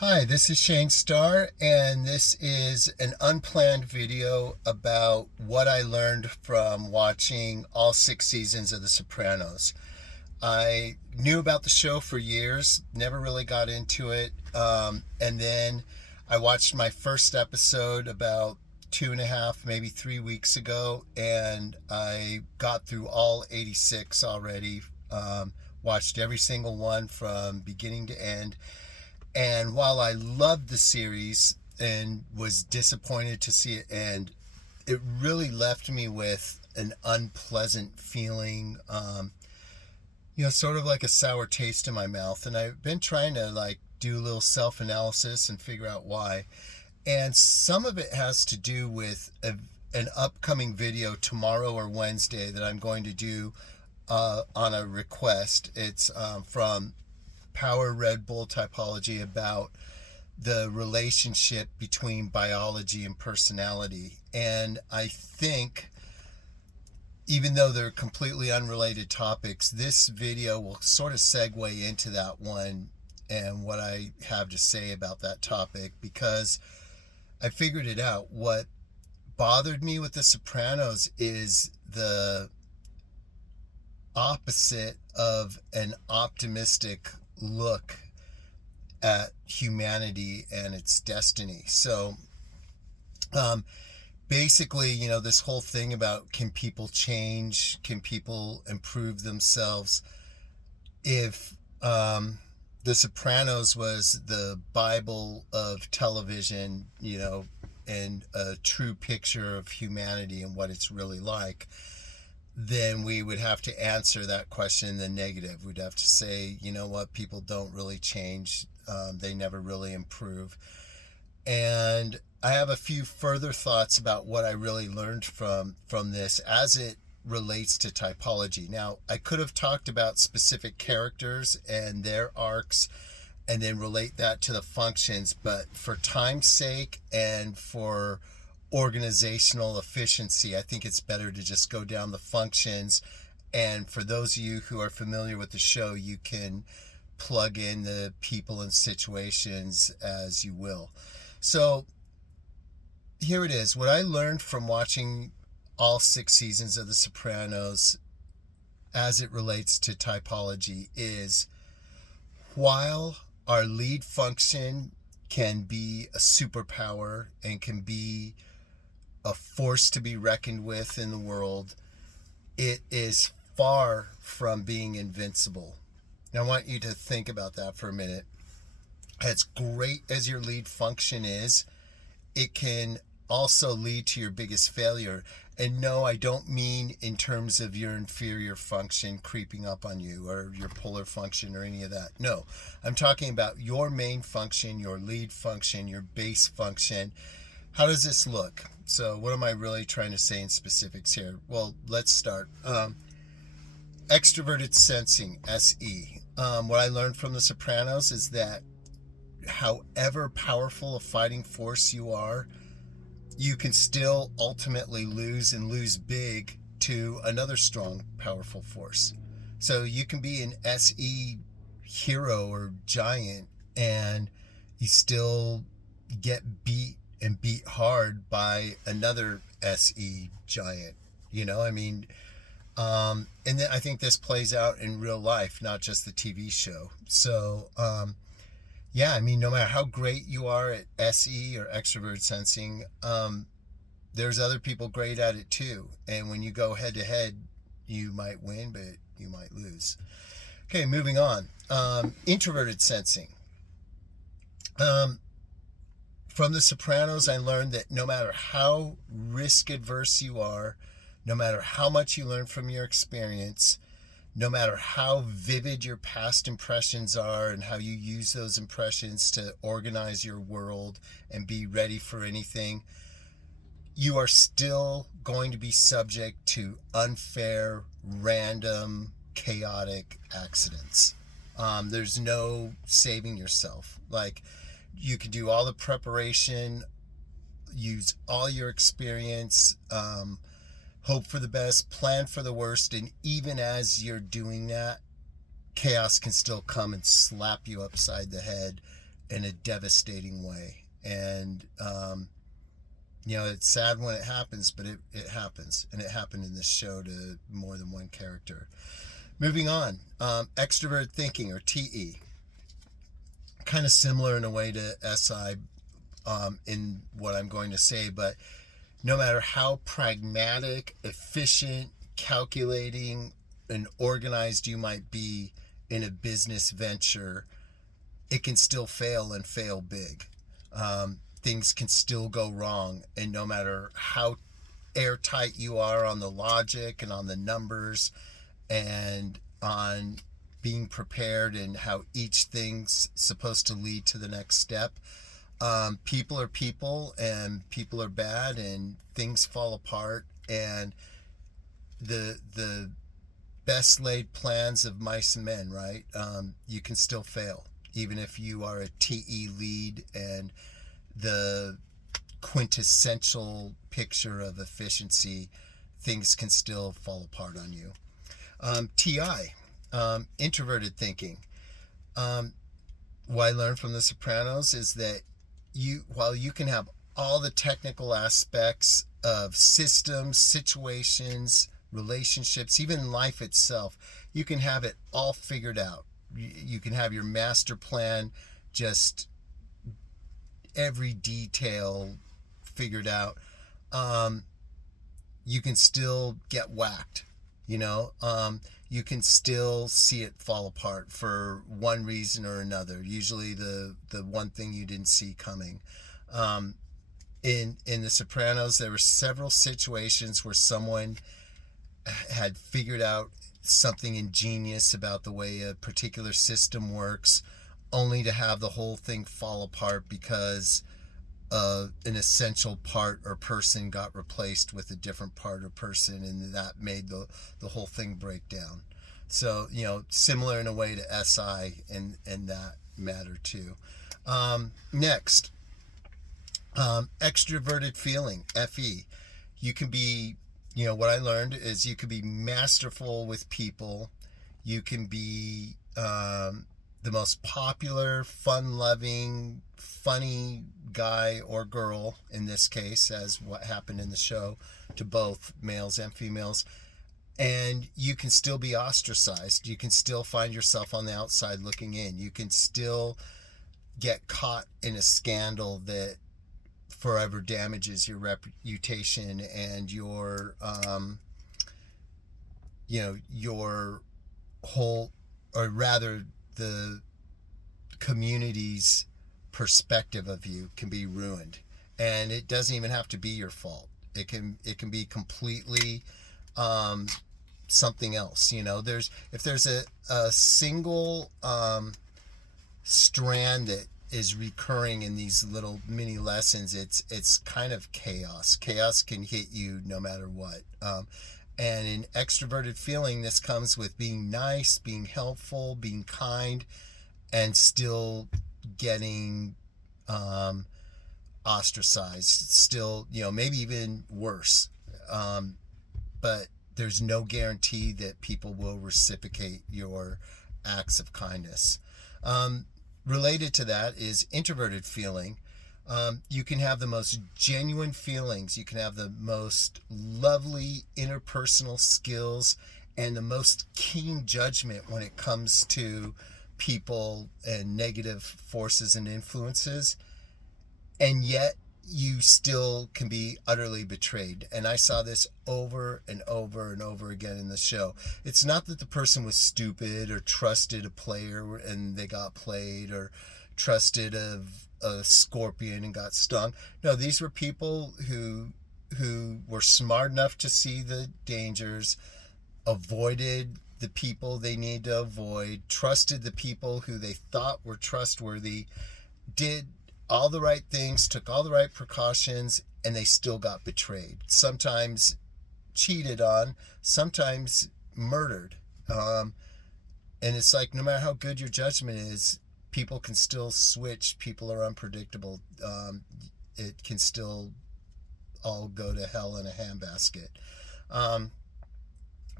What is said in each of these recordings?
Hi, this is Shane Starr, and this is an unplanned video about what I learned from watching all 6 seasons of The Sopranos. I knew about the show for years, never really got into it, and then I watched my first episode about 2.5, maybe 3 weeks ago, and I got through all 86 already. Watched every single one from beginning to end, and while I loved the series and was disappointed to see it end, it really left me with an unpleasant feeling, sort of like a sour taste in my mouth. And I've been trying to do a little self analysis and figure out why. And some of it has to do with an upcoming video tomorrow or Wednesday that I'm going to do on a request. It's from Power Red Bull Typology about the relationship between biology and personality. And I think, even though they're completely unrelated topics, this video will sort of segue into that one and what I have to say about that topic, because I figured it out. What bothered me with The Sopranos is the opposite of an optimistic look at humanity and its destiny. So basically, this whole thing about, can people change? Can people improve themselves? If The Sopranos was the Bible of television, and a true picture of humanity and what it's really like, then we would have to answer that question in the negative. We'd have to say, you know what, people don't really change. They never really improve. And I have a few further thoughts about what I really learned from this as it relates to typology. Now, I could have talked about specific characters and their arcs and then relate that to the functions, but for time's sake and for organizational efficiency, I think it's better to just go down the functions. And for those of you who are familiar with the show, you can plug in the people and situations as you will. So here it is. What I learned from watching all 6 seasons of The Sopranos as it relates to typology is, while our lead function can be a superpower and can be a force to be reckoned with in the world, it is far from being invincible. Now, I want you to think about that for a minute. As great as your lead function is, it can also lead to your biggest failure. And no, I don't mean in terms of your inferior function creeping up on you, or your polar function, or any of that. No, I'm talking about your main function, your lead function, your base function. How does this look? So what am I really trying to say in specifics here? Well, let's start. Extroverted sensing, SE. What I learned from The Sopranos is that however powerful a fighting force you are, you can still ultimately lose, and lose big, to another strong, powerful force. So you can be an SE hero or giant, and you still get beat, and beat hard, by another SE giant. And then I think this plays out in real life, not just the TV show. So no matter how great you are at SE or extrovert sensing, there's other people great at it too. And when you go head to head, you might win, but you might lose. Okay, moving on. Introverted sensing. From The Sopranos, I learned that no matter how risk adverse you are, no matter how much you learn from your experience, no matter how vivid your past impressions are and how you use those impressions to organize your world and be ready for anything, you are still going to be subject to unfair, random, chaotic accidents. There's no saving yourself. You can do all the preparation, use all your experience, hope for the best, plan for the worst, and even as you're doing that, chaos can still come and slap you upside the head in a devastating way. And it's sad when it happens, but it happens, and it happened in this show to more than one character. Moving on, extrovert thinking, or TE, kind of similar in a way to SI, in what I'm going to say, but no matter how pragmatic, efficient, calculating, and organized you might be in a business venture, it can still fail, and fail big. Things can still go wrong, and no matter how airtight you are on the logic and on the numbers and on being prepared and how each thing's supposed to lead to the next step, people are people, and people are bad, and things fall apart, and the best laid plans of mice and men, right? You can still fail, even if you are a TE lead and the quintessential picture of efficiency. Things can still fall apart on you. TI, introverted thinking. What I learned from The Sopranos is that while you can have all the technical aspects of systems, situations, relationships, even life itself, you can have it all figured out. You can have your master plan, just every detail figured out. You can still get whacked, you can still see it fall apart for one reason or another, usually the one thing you didn't see coming. In The Sopranos, there were several situations where someone had figured out something ingenious about the way a particular system works, only to have the whole thing fall apart because an essential part or person got replaced with a different part or person, and that made the whole thing break down. So, similar in a way to SI in that matter too. Next, extroverted feeling, FE. You can be, what I learned is you can be masterful with people. You can be the most popular, fun-loving, funny guy or girl, in this case, as what happened in the show to both males and females. And you can still be ostracized. You can still find yourself on the outside looking in. You can still get caught in a scandal that forever damages your reputation and your your whole, or rather the community's perspective of you can be ruined. And it doesn't even have to be your fault. It can be completely something else. If there's a single strand that is recurring in these little mini lessons, it's kind of chaos. Chaos can hit you no matter what. And in extroverted feeling, this comes with being nice, being helpful, being kind, and still getting ostracized. Still, maybe even worse. But there's no guarantee that people will reciprocate your acts of kindness. Related to that is introverted feeling. You can have the most genuine feelings. You can have the most lovely interpersonal skills and the most keen judgment when it comes to people and negative forces and influences. And yet you still can be utterly betrayed. And I saw this over and over and over again in the show. It's not that the person was stupid or trusted a player and they got played, or trusted a scorpion and got stung. No, these were people who were smart enough to see the dangers, avoided the people they need to avoid, trusted the people who they thought were trustworthy, did all the right things, took all the right precautions, and they still got betrayed. Sometimes cheated on, sometimes murdered. And it's like, no matter how good your judgment is, people can still switch. People are unpredictable. It can still all go to hell in a handbasket.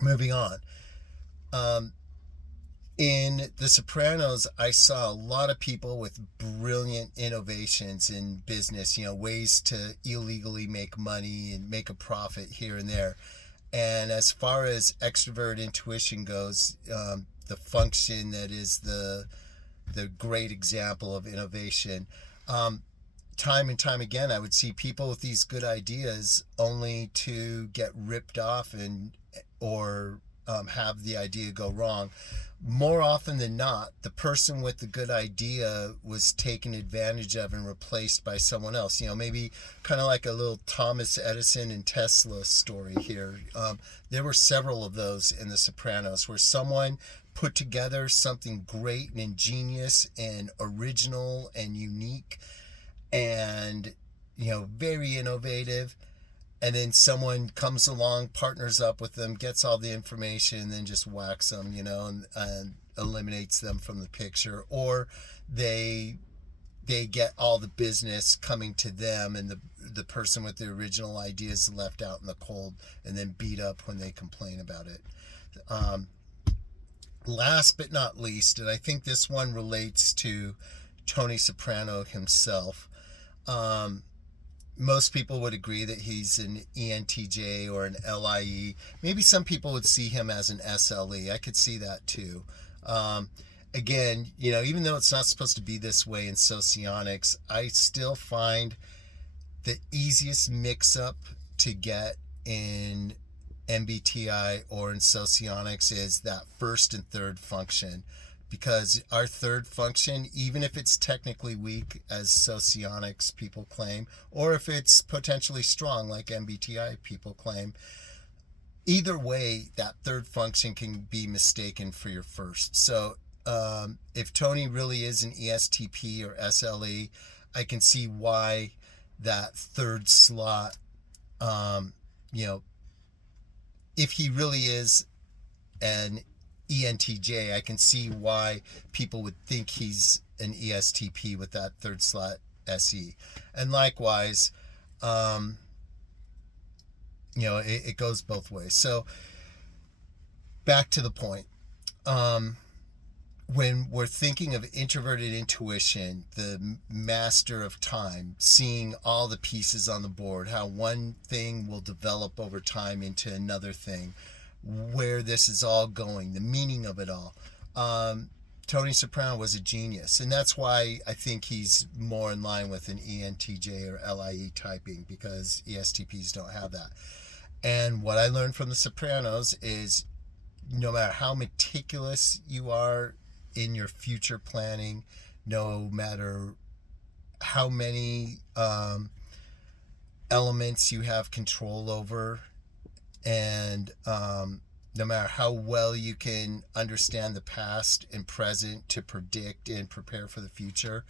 Moving on. In The Sopranos, I saw a lot of people with brilliant innovations in business, ways to illegally make money and make a profit here and there. And as far as extrovert intuition goes, the function that is the great example of innovation. Time and time again, I would see people with these good ideas only to get ripped off and or have the idea go wrong. More often than not, the person with the good idea was taken advantage of and replaced by someone else. Maybe kind of like a little Thomas Edison and Tesla story here. There were several of those in The Sopranos where someone put together something great and ingenious and original and unique and, very innovative, and then someone comes along, partners up with them, gets all the information, and then just whacks them, and eliminates them from the picture, or they get all the business coming to them, and the person with the original idea is left out in the cold and then beat up when they complain about it. Last but not least, and I think this one relates to Tony Soprano himself. Um, Most people would agree that he's an ENTJ or an LIE. Maybe some people would see him as an SLE. I could see that too. Again, even though it's not supposed to be this way in socionics, I still find the easiest mix up to get in MBTI or in socionics is that first and third function, because our third function, even if it's technically weak as socionics people claim, or if it's potentially strong like MBTI people claim, either way that third function can be mistaken for your first. So if Tony really is an ESTP or SLE, I can see why that third slot, you know, if he really is an ENTJ, I can see why people would think he's an ESTP with that third slot SE. And likewise, it goes both ways. So back to the point. When we're thinking of introverted intuition, the master of time, seeing all the pieces on the board, how one thing will develop over time into another thing, where this is all going, the meaning of it all. Tony Soprano was a genius, and that's why I think he's more in line with an ENTJ or LIE typing, because ESTPs don't have that. And what I learned from The Sopranos is no matter how meticulous you are in your future planning, no matter how many elements you have control over, and no matter how well you can understand the past and present to predict and prepare for the future,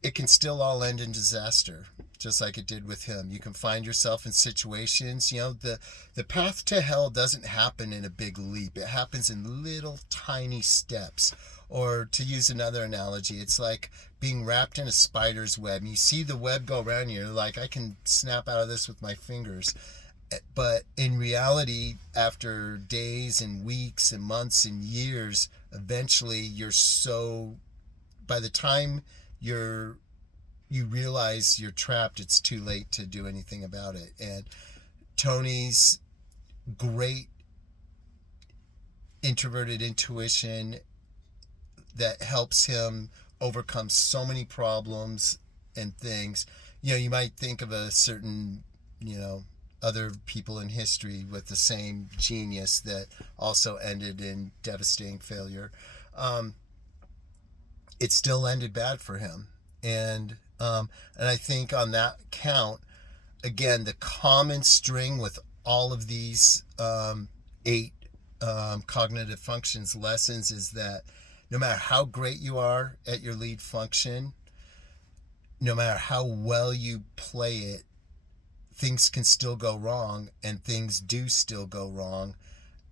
it can still all end in disaster, just like it did with him. You can find yourself in situations, the path to hell doesn't happen in a big leap. It happens in little tiny steps. Or to use another analogy, it's like being wrapped in a spider's web. You see the web go around you, you're like, I can snap out of this with my fingers. But in reality, after days and weeks and months and years, eventually by the time you realize you're trapped, it's too late to do anything about it. And Tony's great introverted intuition that helps him overcome so many problems and things. You might think of a certain, other people in history with the same genius that also ended in devastating failure. It still ended bad for him. And I think on that count, again, the common string with all of these 8 cognitive functions lessons is that no matter how great you are at your lead function, no matter how well you play it, things can still go wrong, and things do still go wrong.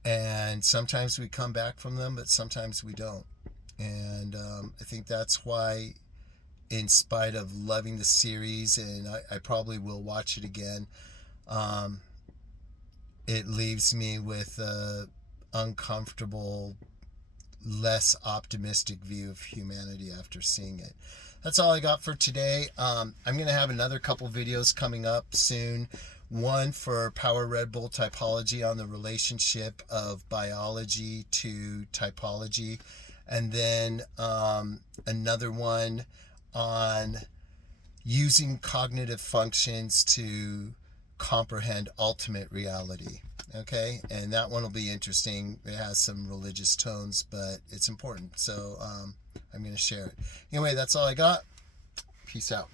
And sometimes we come back from them, but sometimes we don't. And I think that's why, in spite of loving the series, and I probably will watch it again, it leaves me with a uncomfortable less optimistic view of humanity after seeing it. That's all I got for today. I'm going to have another couple videos coming up soon. One for Power Red Bull typology on the relationship of biology to typology. And then another one on using cognitive functions to comprehend ultimate reality. Okay, and that one will be interesting. It has some religious tones, but it's important, so I'm going to share it. Anyway, that's all I got. Peace out.